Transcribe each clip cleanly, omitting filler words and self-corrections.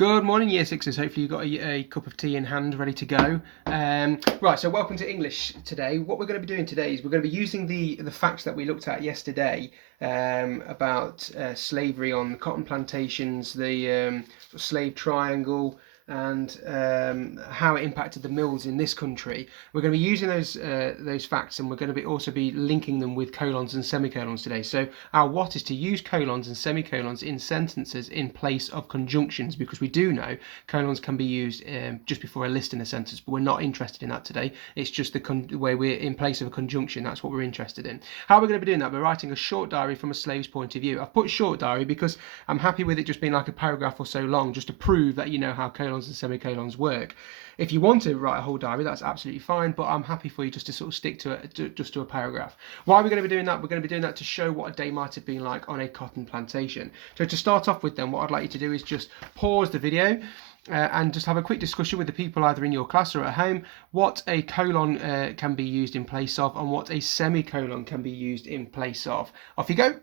Good morning, Year Sixers. Hopefully you've got a cup of tea in hand, ready to go. Right, so welcome to English today. What we're going to be doing today is we're going to be using the facts that we looked at yesterday about slavery on cotton plantations, the slave triangle, and how it impacted the mills in this country. We're going to be using those facts, and we're going to be also be linking them with colons and semicolons today. So our what is to use colons and semicolons in sentences in place of conjunctions, because we do know colons can be used just before a list in a sentence, but we're not interested in that today. It's just the way we're in place of a conjunction. That's what we're interested in. How are we going to be doing that? We're writing a short diary from a slave's point of view. I've put short diary because I'm happy with it just being like a paragraph or so long, just to prove that you know how colons and semicolons work. If you want to write a whole diary, that's absolutely fine, but I'm happy for you just to sort of stick to it, just to a paragraph. Why are we going to be doing that? We're going to be doing that to show what a day might have been like on a cotton plantation. So to start off with then, what I'd like you to do is just pause the video and just have a quick discussion with the people either in your class or at home, what a colon can be used in place of and what a semicolon can be used in place of. Off you go.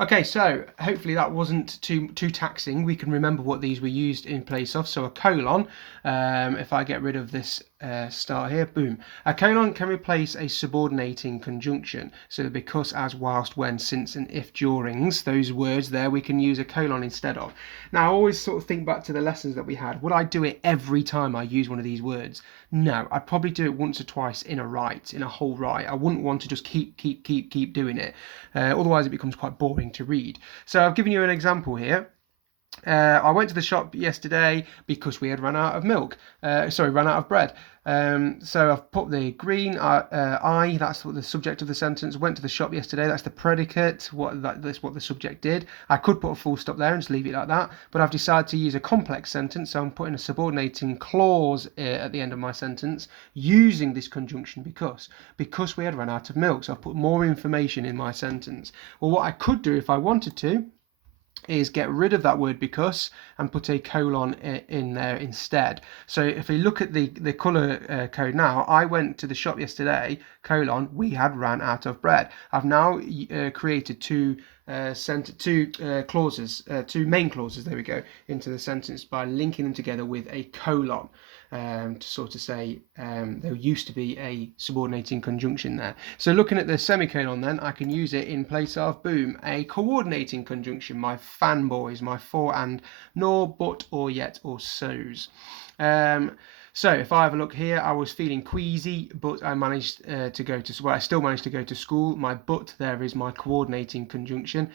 Okay, so hopefully that wasn't too taxing. We can remember what these were used in place of. So a colon, if I get rid of this star here, boom. A colon can replace a subordinating conjunction. So the because, as, whilst, when, since, and if durings, those words there, we can use a colon instead of. Now, I always sort of think back to the lessons that we had. Would I do it every time I use one of these words? No, I'd probably do it once or twice in a whole write. I wouldn't want to just keep doing it. Otherwise, it becomes quite boring to read. So I've given you an example here. I went to the shop yesterday because we had run out of ran out of bread. So I've put the green I, that's what the subject of the sentence. Went to the shop yesterday, that's the predicate, that's what the subject did. I could put a full stop there and just leave it like that, but I've decided to use a complex sentence, so I'm putting a subordinating clause at the end of my sentence using this conjunction because we had run out of milk. So I've put more information in my sentence. Well, what I could do if I wanted to is get rid of that word because and put a colon in there instead. So if we look at the colour code now, I went to the shop yesterday, colon, we had ran out of bread. I've now created two clauses, two main clauses, there we go, into the sentence by linking them together with a colon. To sort of say there used to be a subordinating conjunction there. So looking at the semicolon then, I can use it in place of, boom, a coordinating conjunction, my fanboys, my for and, nor, but, or, yet, or so's. So if I have a look here, I was feeling queasy, but I managed to go to, well, I still managed to go to school. My but there is my coordinating conjunction.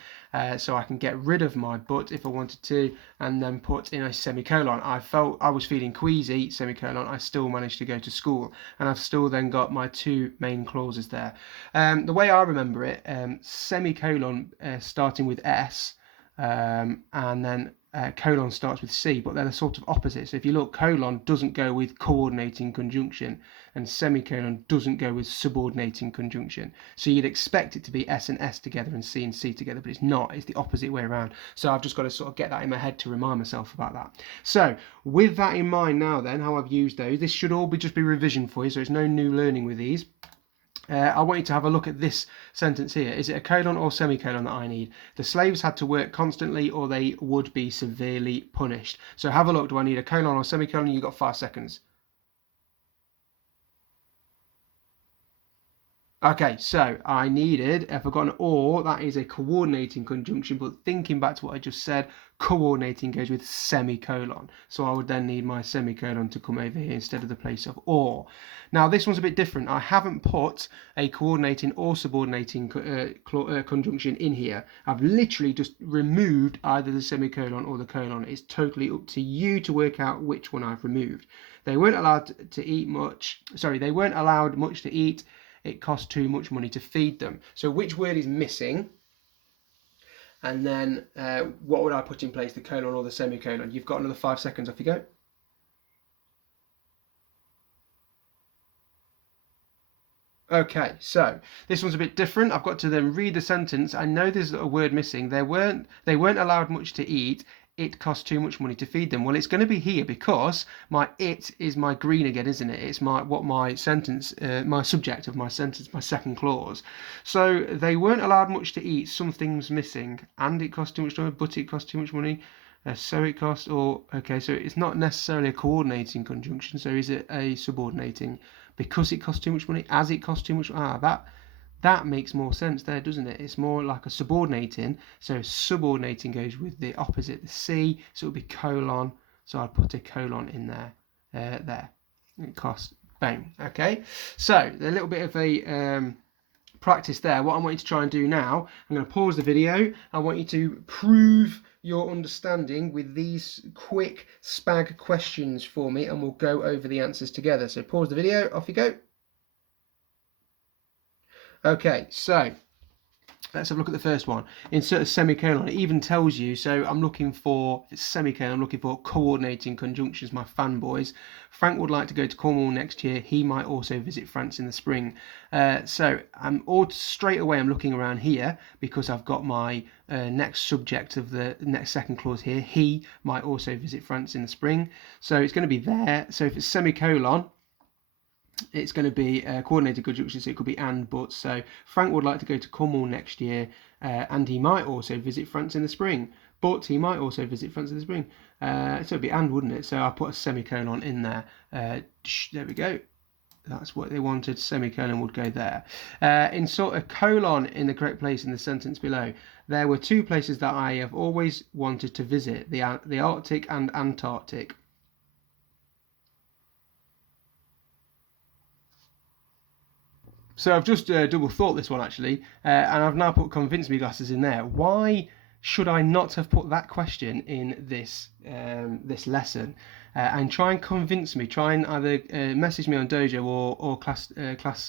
So I can get rid of my but if I wanted to, and then put in a semicolon. I was feeling queasy, semicolon, I still managed to go to school. And I've still then got my two main clauses there. The way I remember it, semicolon starting with S, and then colon starts with C, but they're the sort of opposite. So if you look, colon doesn't go with coordinating conjunction and semicolon doesn't go with subordinating conjunction. So you'd expect it to be S and S together and C together, but it's not. It's the opposite way around. So I've just got to sort of get that in my head to remind myself about that. So with that in mind now then, how I've used those, this should all just be revision for you, so there's no new learning with these. I want you to have a look at this sentence here. Is it a colon or semicolon that I need? The slaves had to work constantly or they would be severely punished. So have a look. Do I need a colon or semicolon? You've got 5 seconds. Okay, so I needed, if I've got an or, that is a coordinating conjunction, but thinking back to what I just said, coordinating goes with semicolon. So I would then need my semicolon to come over here instead of the place of or. Now this one's a bit different. I haven't put a coordinating or subordinating conjunction in here. I've literally just removed either the semicolon or the colon. It's totally up to you to work out which one I've removed. They weren't allowed to eat much. Sorry, they weren't allowed much to eat. It cost too much money to feed them. So which word is missing? And then what would I put in place, the colon or the semicolon? You've got another 5 seconds, off you go. Okay, so this one's a bit different. I've got to then read the sentence. I know there's a word missing. They weren't allowed much to eat. It costs too much money to feed them. Well, it's going to be here because my it is my green again, isn't it? It's my sentence, my subject of my sentence, my second clause. So they weren't allowed much to eat. Something's missing, and it cost too much money. But it cost too much money. So it cost, or okay, so it's not necessarily a coordinating conjunction. So is it a subordinating? Because it costs too much money, as it costs too much. That makes more sense there, doesn't it? It's more like a subordinating. So subordinating goes with the opposite, the C. So it would be colon. So I'd put a colon in there. There. It costs. Bang. Okay. So a little bit of a practice there. What I want you to try and do now, I'm going to pause the video. I want you to prove your understanding with these quick SPAG questions for me, and we'll go over the answers together. So pause the video, off you go. Okay, so let's have a look at the first one. Insert a semicolon. It even tells you, so I'm looking for, it's semicolon, I'm looking for coordinating conjunctions, my fanboys. Frank would like to go to Cornwall next year. He might also visit France in the spring. So I'm straight away I'm looking around here because I've got my next subject of the next second clause here. He might also visit France in the spring. So it's going to be there. So if it's semicolon, it's going to be a coordinated conjunction, so it could be and, but. So Frank would like to go to Cornwall next year, and he might also visit France in the spring. But he might also visit France in the spring. So it'd be and, wouldn't it? So I'll put a semicolon in there. There we go. That's what they wanted. Semicolon would go there. Insert a colon in the correct place in the sentence below. There were two places that I have always wanted to visit, the Arctic and Antarctic. So I've just double thought this one actually, and I've now put convince me glasses in there. Why should I not have put that question in this this lesson? And try and convince me. Try and either message me on Dojo or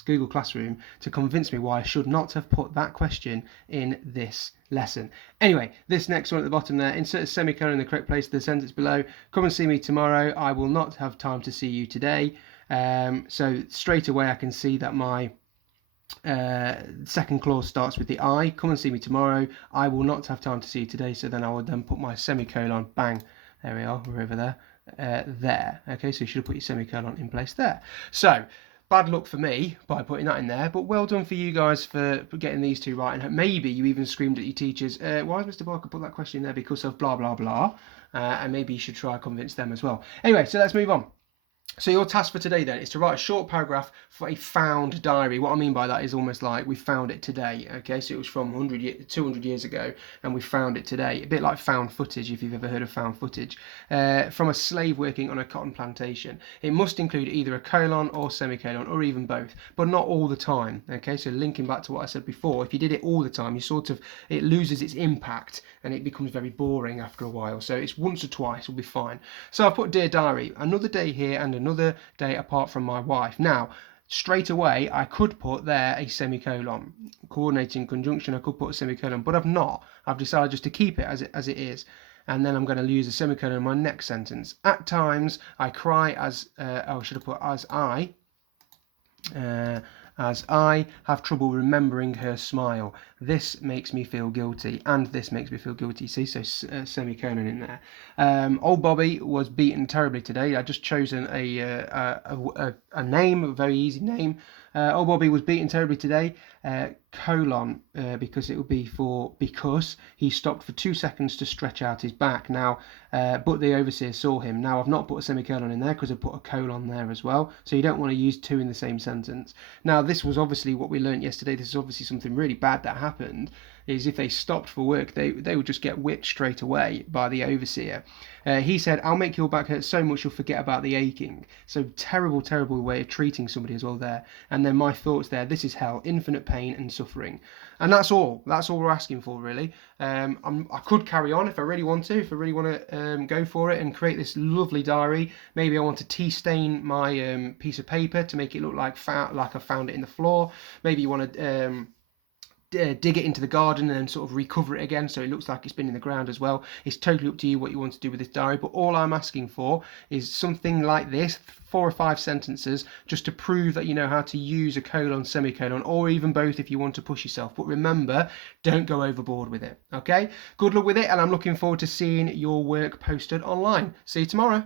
Google Classroom to convince me why I should not have put that question in this lesson. Anyway, this next one at the bottom there, insert a semicolon in the correct place of the sentence below. Come and see me tomorrow. I will not have time to see you today. So straight away I can see that my second clause starts with the I. Come and see me tomorrow. I will not have time to see you today. So then I would then put my semicolon. Bang. There we are. We're over there. There. Okay, so you should have put your semicolon in place there. So bad luck for me by putting that in there, but well done for you guys for getting these two right. And maybe you even screamed at your teachers, why has Mr. Barker put that question in there? Because of blah, blah, blah. And maybe you should try and convince them as well. Anyway, so let's move on. So your task for today then is to write a short paragraph for a found diary. What I mean by that is almost like we found it today. Okay, so it was from 200 years ago and we found it today. A bit like found footage, if you've ever heard of found footage. From a slave working on a cotton plantation. It must include either a colon or semicolon or even both, but not all the time. Okay, so linking back to what I said before, if you did it all the time, it loses its impact and it becomes very boring after a while. So it's once or twice will be fine. So I've put Dear Diary, another day here and another day apart from my wife. Now, straight away, I could put there a semicolon. Coordinating conjunction, I could put a semicolon, but I've not. I've decided just to keep it as it is. And then I'm going to use a semicolon in my next sentence. At times, I cry as I have trouble remembering her smile. This makes me feel guilty, and this makes me feel guilty. See, so semicolon in there. Old Bobby was beaten terribly today. I just chosen a name, a very easy name. Old Bobby was beaten terribly today. Colon, because it would be because he stopped for 2 seconds to stretch out his back. Now, but the overseer saw him. Now, I've not put a semicolon in there because I've put a colon there as well. So you don't want to use two in the same sentence. Now, this was obviously what we learned yesterday. This is obviously something really bad that happened. Is if they stopped for work, they would just get whipped straight away by the overseer. He said, I'll make your back hurt so much you'll forget about the aching. So terrible, terrible way of treating somebody as well there. And then my thoughts there, this is hell, infinite pain and suffering. And that's all we're asking for, really. I could carry on if I really want to, go for it and create this lovely diary. Maybe I want to tea stain my piece of paper to make it look like I found it in the floor. Maybe you want to dig it into the garden and then sort of recover it again so it looks like it's been in the ground as well. It's totally up to you what you want to do with this diary, but all I'm asking for is something like this, 4 or 5 sentences, just to prove that you know how to use a colon, semicolon, or even both if you want to push yourself. But remember, don't go overboard with it. Okay, good luck with it, and I'm looking forward to seeing your work posted online. See you tomorrow.